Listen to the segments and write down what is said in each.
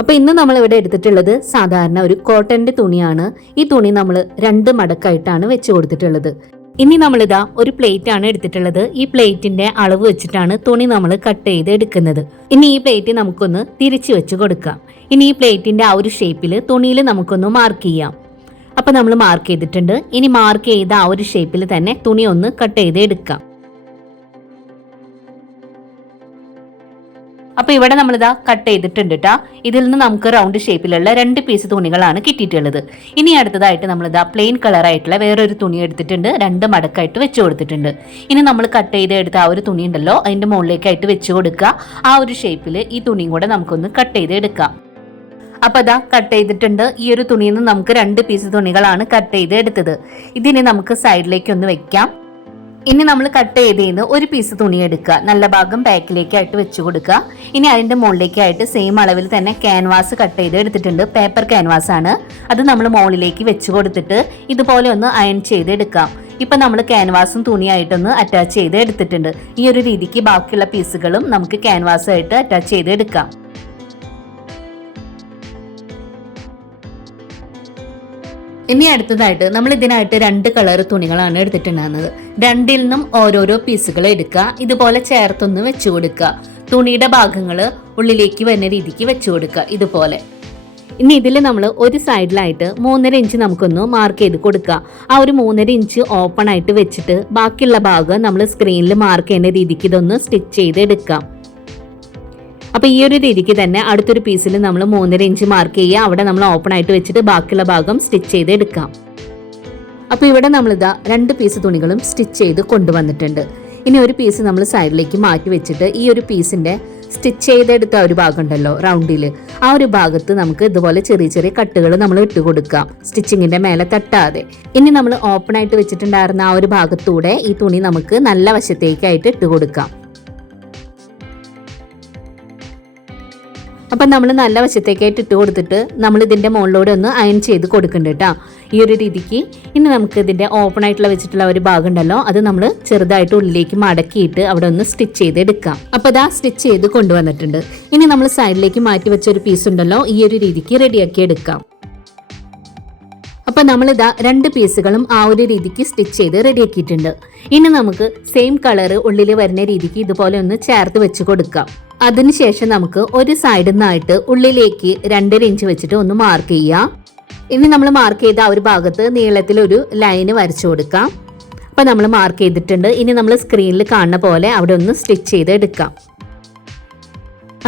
അപ്പൊ ഇന്ന് നമ്മൾ ഇവിടെ എടുത്തിട്ടുള്ളത് സാധാരണ ഒരു കോട്ടന്റെ തുണിയാണ്. ഈ തുണി നമ്മൾ 2 മടക്കായിട്ടാണ് വെച്ച് കൊടുത്തിട്ടുള്ളത്. ഇനി നമ്മളിതാ ഒരു പ്ലേറ്റ് ആണ് എടുത്തിട്ടുള്ളത്. ഈ പ്ലേറ്റിന്റെ അളവ് വെച്ചിട്ടാണ് തുണി നമ്മൾ കട്ട് ചെയ്ത് എടുക്കുന്നത്. ഇനി ഈ പ്ലേറ്റ് നമുക്കൊന്ന് തിരിച്ചു വെച്ച് കൊടുക്കാം. ഇനി ഈ പ്ലേറ്റിന്റെ ആ ഒരു ഷേപ്പിൽ തുണിയിൽ നമുക്കൊന്ന് മാർക്ക് ചെയ്യാം. അപ്പൊ നമ്മൾ മാർക്ക് ചെയ്തിട്ടുണ്ട്. ഇനി മാർക്ക് ചെയ്ത ആ ഒരു ഷേപ്പിൽ തന്നെ തുണി ഒന്ന് കട്ട് ചെയ്ത് എടുക്കാം. അപ്പൊ ഇവിടെ നമ്മളിതാ കട്ട് ചെയ്തിട്ടുണ്ട് കേട്ടാ. ഇതിൽ നിന്ന് നമുക്ക് റൗണ്ട് ഷേപ്പിലുള്ള 2 പീസ് തുണികളാണ് കിട്ടിയിട്ടുള്ളത്. ഇനി അടുത്തതായിട്ട് നമ്മളിതാ പ്ലെയിൻ കളർ ആയിട്ടുള്ള വേറൊരു തുണി എടുത്തിട്ടുണ്ട്. 2 മടക്കായിട്ട് വെച്ച് കൊടുത്തിട്ടുണ്ട്. ഇനി നമ്മൾ കട്ട് ചെയ്ത് എടുത്ത ആ ഒരു തുണി ഉണ്ടല്ലോ, അതിന്റെ മുകളിലേക്കായിട്ട് വെച്ച് കൊടുക്കുക. ആ ഒരു ഷേപ്പിൽ ഈ തുണിയും കൂടെ നമുക്കൊന്ന് കട്ട് ചെയ്ത് എടുക്കാം. അപ്പൊ അതാ കട്ട് ചെയ്തിട്ടുണ്ട്. ഈ ഒരു തുണിയിൽ നിന്ന് നമുക്ക് 2 പീസ് തുണികളാണ് കട്ട് ചെയ്ത് എടുത്തത്. ഇതിനെ നമുക്ക് സൈഡിലേക്ക് ഒന്ന് വെക്കാം. ഇനി നമ്മൾ കട്ട് ചെയ്തതിന് ഒരു പീസ് തുണി എടുക്കുക, നല്ല ഭാഗം ബാക്കിലേക്കായിട്ട് വെച്ച് കൊടുക്കുക. ഇനി അതിന്റെ മുകളിലേക്കായിട്ട് സെയിം അളവിൽ തന്നെ ക്യാൻവാസ് കട്ട് ചെയ്ത് എടുത്തിട്ടുണ്ട്. പേപ്പർ ക്യാൻവാസ് ആണ്. അത് നമ്മൾ മുകളിലേക്ക് വെച്ച് കൊടുത്തിട്ട് ഇതുപോലെ ഒന്ന് അയൺ ചെയ്ത് എടുക്കാം. ഇപ്പൊ നമ്മൾ ക്യാൻവാസും തുണിയായിട്ടൊന്ന് അറ്റാച്ച് ചെയ്ത് എടുത്തിട്ടുണ്ട്. ഈ ഒരു രീതിക്ക് ബാക്കിയുള്ള പീസുകളും നമുക്ക് ക്യാൻവാസായിട്ട് അറ്റാച്ച് ചെയ്ത് എടുക്കാം. ഇനി അടുത്തതായിട്ട് നമ്മൾ ഇതിനായിട്ട് 2 കളർ തുണികളാണ് എടുത്തിട്ടുണ്ടായിരുന്നത്. 2ൽ നിന്നും ഓരോരോ പീസുകൾ എടുക്കുക. ഇതുപോലെ ചേർത്തൊന്ന് വെച്ചു കൊടുക്കുക. തുണിയുടെ ഭാഗങ്ങൾ ഉള്ളിലേക്ക് വരുന്ന രീതിക്ക് വെച്ചു കൊടുക്കുക ഇതുപോലെ. ഇനി ഇതിൽ നമ്മൾ ഒരു സൈഡിലായിട്ട് 3.5 ഇഞ്ച് നമുക്കൊന്ന് മാർക്ക് ചെയ്ത് കൊടുക്കുക. ആ ഒരു 3.5 ഇഞ്ച് ഓപ്പൺ ആയിട്ട് വെച്ചിട്ട് ബാക്കിയുള്ള ഭാഗം നമ്മൾ സ്ക്രീനിൽ മാർക്ക് ചെയ്യുന്ന രീതിക്ക് ഇതൊന്ന് സ്റ്റിച്ച് ചെയ്ത് എടുക്കാം. അപ്പൊ ഈ ഒരു രീതിക്ക് തന്നെ അടുത്തൊരു പീസിൽ നമ്മൾ 3.5 ഇഞ്ച് മാർക്ക് ചെയ്യുക. അവിടെ നമ്മൾ ഓപ്പൺ ആയിട്ട് വെച്ചിട്ട് ബാക്കിയുള്ള ഭാഗം സ്റ്റിച്ച് ചെയ്ത് എടുക്കാം. അപ്പൊ ഇവിടെ നമ്മളിതാ 2 പീസ് തുണികളും സ്റ്റിച്ച് ചെയ്ത് കൊണ്ടുവന്നിട്ടുണ്ട്. ഇനി ഒരു പീസ് നമ്മൾ സൈഡിലേക്ക് മാറ്റി വെച്ചിട്ട് ഈ ഒരു പീസിന്റെ സ്റ്റിച്ച് ചെയ്തെടുത്ത ഒരു ഭാഗം ഉണ്ടല്ലോ റൗണ്ടിൽ, ആ ഒരു ഭാഗത്ത് നമുക്ക് ഇതുപോലെ ചെറിയ ചെറിയ കട്ടുകൾ നമ്മൾ ഇട്ട് കൊടുക്കാം, സ്റ്റിച്ചിങ്ങിന്റെ മേലെ തട്ടാതെ. ഇനി നമ്മൾ ഓപ്പൺ ആയിട്ട് വെച്ചിട്ടുണ്ടായിരുന്ന ആ ഒരു ഭാഗത്തൂടെ ഈ തുണി നമുക്ക് നല്ല വശത്തേക്കായിട്ട് ഇട്ട് കൊടുക്കാം. അപ്പം നമ്മൾ നല്ല വശത്തേക്കായിട്ട് ഇട്ട് കൊടുത്തിട്ട് നമ്മൾ ഇതിന്റെ മുകളിലൂടെ ഒന്ന് അയൺ ചെയ്ത് കൊടുക്കുന്നുണ്ട് കേട്ടോ, ഈ ഒരു രീതിക്ക്. ഇനി നമുക്ക് ഇതിന്റെ ഓപ്പൺ ആയിട്ടുള്ള വെച്ചിട്ടുള്ള ഒരു ഭാഗം ഉണ്ടല്ലോ, അത് നമ്മൾ ചെറുതായിട്ട് ഉള്ളിലേക്ക് മടക്കിയിട്ട് അവിടെ ഒന്ന് സ്റ്റിച്ച് ചെയ്ത് എടുക്കാം. അപ്പൊ അതാ സ്റ്റിച്ച് ചെയ്ത് കൊണ്ടുവന്നിട്ടുണ്ട്. ഇനി നമ്മൾ സൈഡിലേക്ക് മാറ്റി വെച്ച ഒരു പീസ് ഉണ്ടല്ലോ, ഈ ഒരു രീതിക്ക് റെഡിയാക്കി എടുക്കാം. അപ്പൊ നമ്മളിതാ 2 പീസുകളും ആ ഒരു രീതിക്ക് സ്റ്റിച്ച് ചെയ്ത് റെഡിയാക്കിയിട്ടുണ്ട്. ഇനി നമുക്ക് സെയിം കളർ ഉള്ളിൽ വരുന്ന രീതിക്ക് ഇതുപോലെ ഒന്ന് ചേർത്ത് വെച്ച് കൊടുക്കാം. അതിനുശേഷം നമുക്ക് ഒരു സൈഡിൽ നിന്നായിട്ട് ഉള്ളിലേക്ക് 2.5 ഇഞ്ച് വെച്ചിട്ട് ഒന്ന് മാർക്ക് ചെയ്യാം. ഇനി നമ്മൾ മാർക്ക് ചെയ്ത ആ ഒരു ഭാഗത്ത് നീളത്തിൽ ഒരു ലൈന് വരച്ചു കൊടുക്കാം. അപ്പൊ നമ്മൾ മാർക്ക് ചെയ്തിട്ടുണ്ട്. ഇനി നമ്മൾ സ്ക്രീനിൽ കാണുന്ന പോലെ അവിടെ ഒന്ന് സ്റ്റിച്ച് ചെയ്ത് എടുക്കാം.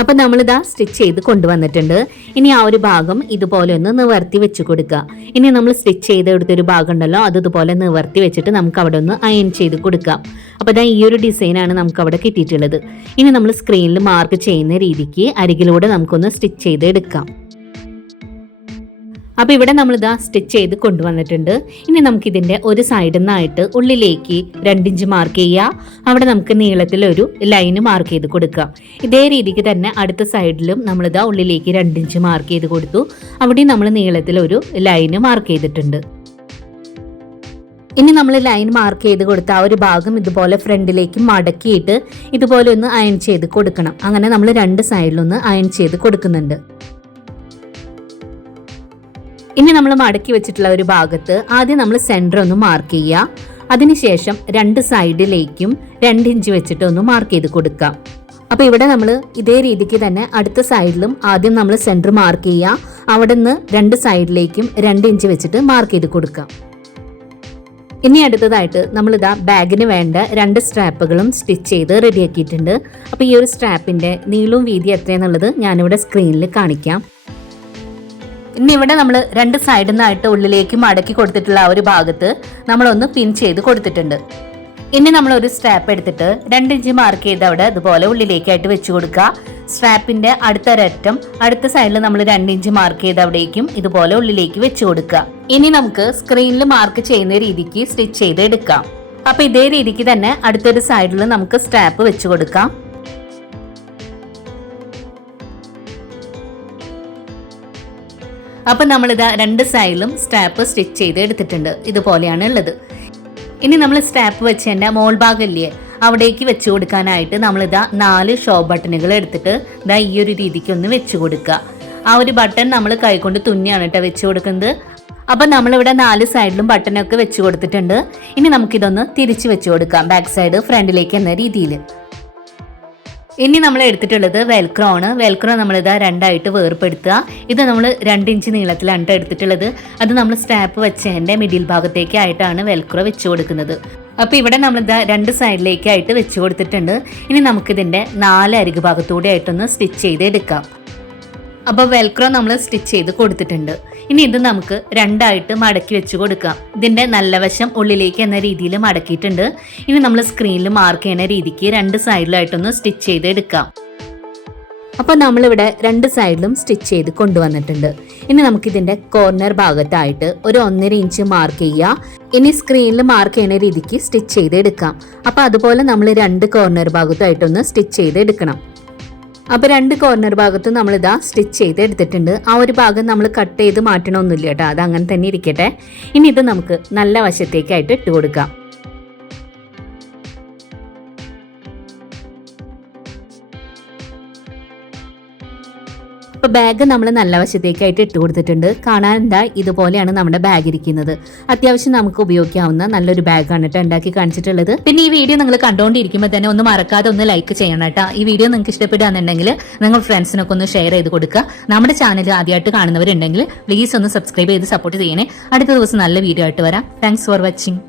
അപ്പൊ നമ്മളിതാ സ്റ്റിച്ച് ചെയ്ത് കൊണ്ടുവന്നിട്ടുണ്ട്. ഇനി ആ ഒരു ഭാഗം ഇതുപോലെ ഒന്ന് നിവർത്തി വെച്ച് കൊടുക്കുക. ഇനി നമ്മൾ സ്റ്റിച്ച് ചെയ്തെടുത്തൊരു ഭാഗം ഉണ്ടല്ലോ, അത് ഇതുപോലെ നിവർത്തി വെച്ചിട്ട് നമുക്ക് അവിടെ ഒന്ന് അയൺ ചെയ്ത് കൊടുക്കാം. അപ്പൊ ഇതാ ഈ ഒരു ഡിസൈനാണ് നമുക്ക് അവിടെ കിട്ടിയിട്ടുള്ളത്. ഇനി നമ്മൾ സ്ക്രീനിൽ മാർക്ക് ചെയ്യുന്ന രീതിക്ക് അരികിലൂടെ നമുക്കൊന്ന് സ്റ്റിച്ച് ചെയ്ത് എടുക്കാം. അപ്പൊ ഇവിടെ നമ്മളിതാ സ്റ്റിച്ച് ചെയ്ത് കൊണ്ടുവന്നിട്ടുണ്ട്. ഇനി നമുക്ക് ഇതിന്റെ ഒരു സൈഡിൽ നിന്നായിട്ട് ഉള്ളിലേക്ക് 2 ഇഞ്ച് മാർക്ക് ചെയ്യുക. അവിടെ നമുക്ക് നീളത്തിൽ ഒരു ലൈന് മാർക്ക് ചെയ്ത് കൊടുക്കാം. ഇതേ രീതിക്ക് തന്നെ അടുത്ത സൈഡിലും നമ്മളിതാ ഉള്ളിലേക്ക് 2 ഇഞ്ച് മാർക്ക് ചെയ്ത് കൊടുത്തു. അവിടെ നമ്മൾ നീളത്തിൽ ഒരു ലൈന് മാർക്ക് ചെയ്തിട്ടുണ്ട്. ഇനി നമ്മൾ ലൈൻ മാർക്ക് ചെയ്ത് കൊടുത്ത ആ ഒരു ഭാഗം ഇതുപോലെ ഫ്രണ്ടിലേക്ക് മടക്കിയിട്ട് ഇതുപോലെ ഒന്ന് അയൺ ചെയ്ത് കൊടുക്കണം. അങ്ങനെ നമ്മൾ 2 സൈഡിലൊന്ന് അയൺ ചെയ്ത് കൊടുക്കുന്നുണ്ട്. ഇനി നമ്മൾ മടക്കി വെച്ചിട്ടുള്ള ഒരു ഭാഗത്ത് ആദ്യം നമ്മൾ സെന്റർ ഒന്ന് മാർക്ക് ചെയ്യുക. അതിനുശേഷം 2 സൈഡിലേക്കും 2 ഇഞ്ച് വെച്ചിട്ട് ഒന്ന് മാർക്ക് ചെയ്ത് കൊടുക്കാം. അപ്പൊ ഇവിടെ നമ്മൾ ഇതേ രീതിക്ക് തന്നെ അടുത്ത സൈഡിലും ആദ്യം നമ്മൾ സെന്റർ മാർക്ക് ചെയ്യുക. അവിടെ നിന്ന് 2 സൈഡിലേക്കും 2 ഇഞ്ച് വെച്ചിട്ട് മാർക്ക് ചെയ്ത് കൊടുക്കാം. ഇനി അടുത്തതായിട്ട് നമ്മളിതാ ബാഗിന് വേണ്ട 2 സ്ട്രാപ്പുകളും സ്റ്റിച്ച് ചെയ്ത് റെഡിയാക്കിയിട്ടുണ്ട്. അപ്പൊ ഈ ഒരു സ്ട്രാപ്പിന്റെ നീളവും വീതി എത്രയാന്നുള്ളത് ഞാനിവിടെ സ്ക്രീനിൽ കാണിക്കാം. ഇനി ഇവിടെ നമ്മൾ 2 സൈഡിൽ നിന്നായിട്ട് ഉള്ളിലേക്ക് മടക്കി കൊടുത്തിട്ടുള്ള ആ ഒരു ഭാഗത്ത് നമ്മളൊന്ന് പിൻ ചെയ്ത് കൊടുത്തിട്ടുണ്ട്. ഇനി നമ്മൾ ഒരു സ്ട്രാപ്പ് എടുത്തിട്ട് 2 ഇഞ്ച് മാർക്ക് ചെയ്ത് അവിടെ അതുപോലെ ഉള്ളിലേക്കായിട്ട് വെച്ച് കൊടുക്കുക. സ്ട്രാപ്പിന്റെ അടുത്ത ഒരറ്റം അടുത്ത സൈഡിൽ നമ്മൾ 2 ഇഞ്ച് മാർക്ക് ചെയ്ത് അവിടേക്കും ഇതുപോലെ ഉള്ളിലേക്ക് വെച്ച് കൊടുക്കുക. ഇനി നമുക്ക് സ്ക്രീനിൽ മാർക്ക് ചെയ്യുന്ന രീതിക്ക് സ്റ്റിച്ച് ചെയ്ത് എടുക്കാം. അപ്പൊ ഇതേ രീതിക്ക് തന്നെ അടുത്തൊരു സൈഡിൽ നമുക്ക് സ്ട്രാപ്പ് വെച്ച് കൊടുക്കാം. അപ്പൊ നമ്മളിതാ 2 സൈഡിലും സ്ട്രാപ്പ് സ്റ്റിച്ച് ചെയ്ത് എടുത്തിട്ടുണ്ട്. ഇതുപോലെയാണ് ഉള്ളത്. ഇനി നമ്മൾ സ്ട്രാപ്പ് വെച്ചതിന്റെ മോൾ ഭാഗമില്ലേ, അവിടേക്ക് വെച്ച് കൊടുക്കാനായിട്ട് നമ്മളിതാ 4 ഷോ ബട്ടണുകൾ എടുത്തിട്ട് ഇതാ ഈ ഒരു രീതിക്ക് ഒന്ന് വെച്ച് കൊടുക്കുക. ആ ഒരു ബട്ടൺ നമ്മൾ കൈകൊണ്ട് തുന്നിയാണ് കേട്ടോ വെച്ച് കൊടുക്കുന്നത്. അപ്പം നമ്മളിവിടെ 4 സൈഡിലും ബട്ടണൊക്കെ വെച്ച് കൊടുത്തിട്ടുണ്ട്. ഇനി നമുക്കിതൊന്ന് തിരിച്ച് വെച്ച് കൊടുക്കാം, ബാക്ക് സൈഡ് ഫ്രണ്ടിലേക്ക് എന്ന രീതിയിൽ. ഇനി നമ്മൾ എടുത്തിട്ടുള്ളത് വെൽക്രോ ആണ്. വെൽക്രോ നമ്മളിതാ 2ആയിട്ട് വേർപ്പെടുത്തുക. ഇത് നമ്മൾ 2 ഇഞ്ച് നീളത്തിലാണ് എടുത്തിട്ടുള്ളത്. അത് നമ്മൾ സ്ട്രാപ്പ് വെച്ചതിൻ്റെ മിഡിൽ ഭാഗത്തേക്കായിട്ടാണ് വെൽക്രോ വെച്ച് കൊടുക്കുന്നത്. അപ്പോൾ ഇവിടെ നമ്മളിതാ 2 സൈഡിലേക്കായിട്ട് വെച്ച് കൊടുത്തിട്ടുണ്ട്. ഇനി നമുക്കിതിൻ്റെ 4 അരികു ഭാഗത്തൂടെ ആയിട്ടൊന്ന് സ്റ്റിച്ച് ചെയ്ത് എടുക്കാം. അപ്പോൾ വെൽക്രോ നമ്മൾ സ്റ്റിച്ച് ചെയ്ത് കൊടുത്തിട്ടുണ്ട്. ഇനി ഇത് നമുക്ക് 2ആയിട്ട് മടക്കി വെച്ച് കൊടുക്കാം. ഇതിൻ്റെ നല്ല വശം ഉള്ളിലേക്ക് എന്ന രീതിയിൽ മടക്കിയിട്ടുണ്ട്. ഇനി നമ്മൾ സ്ക്രീനിൽ മാർക്ക് ചെയ്യുന്ന രീതിക്ക് 2 സൈഡിലായിട്ടൊന്ന് സ്റ്റിച്ച് ചെയ്ത് എടുക്കാം. അപ്പോൾ നമ്മളിവിടെ 2 സൈഡിലും സ്റ്റിച്ച് ചെയ്ത് കൊണ്ടുവന്നിട്ടുണ്ട്. ഇനി നമുക്കിതിൻ്റെ കോർണർ ഭാഗത്തായിട്ട് ഒരു 1.5 ഇഞ്ച് മാർക്ക് ചെയ്യുക. ഇനി സ്ക്രീനിൽ മാർക്ക് ചെയ്യുന്ന രീതിക്ക് സ്റ്റിച്ച് ചെയ്ത് എടുക്കാം. അപ്പോൾ അതുപോലെ നമ്മൾ 2 കോർണർ ഭാഗത്തായിട്ടൊന്ന് സ്റ്റിച്ച് ചെയ്ത് എടുക്കണം. അപ്പോൾ 2 കോർണർ ഭാഗത്ത് നമ്മളിതാ സ്റ്റിച്ച് ചെയ്ത് എടുത്തിട്ടുണ്ട്. ആ ഒരു ഭാഗം നമ്മൾ കട്ട് ചെയ്ത് മാറ്റണമൊന്നുമില്ല കേട്ടോ, അത് അങ്ങനെ തന്നെ ഇരിക്കട്ടെ. ഇനി ഇത് നമുക്ക് നല്ല വശത്തേക്കായിട്ട് ഇട്ട് കൊടുക്കാം. അപ്പോൾ ബാഗ് നമ്മൾ നല്ല വശത്തേക്കായിട്ട് ഇട്ട് കൊടുത്തിട്ടുണ്ട്. കാണാൻ എന്താ ഇതുപോലെയാണ് നമ്മുടെ ബാഗ് ഇരിക്കുന്നത്. അത്യാവശ്യം നമുക്ക് ഉപയോഗിക്കാവുന്ന നല്ലൊരു ബാഗാണ് കേട്ടോ ഉണ്ടാക്കി കാണിച്ചിട്ടുള്ളത്. പിന്നെ ഈ വീഡിയോ നിങ്ങൾ കണ്ടുകൊണ്ടിരിക്കുമ്പോൾ തന്നെ ഒന്ന് മറക്കാതെ ഒന്ന് ലൈക്ക് ചെയ്യണം കേട്ടോ. ഈ വീഡിയോ നിങ്ങൾക്ക് ഇഷ്ടപ്പെടുകയാണെന്നുണ്ടെങ്കിൽ നിങ്ങൾ ഫ്രണ്ട്സിനൊക്കെ ഒന്ന് ഷെയർ ചെയ്ത് കൊടുക്കുക. നമ്മുടെ ചാനൽ ആദ്യമായിട്ട് കാണുന്നവരുണ്ടെങ്കിൽ പ്ലീസ് ഒന്ന് സബ്സ്ക്രൈബ് ചെയ്ത് സപ്പോർട്ട് ചെയ്യണേ. അടുത്ത ദിവസം നല്ല വീഡിയോ ആയിട്ട് വരാം. Thanks for watching.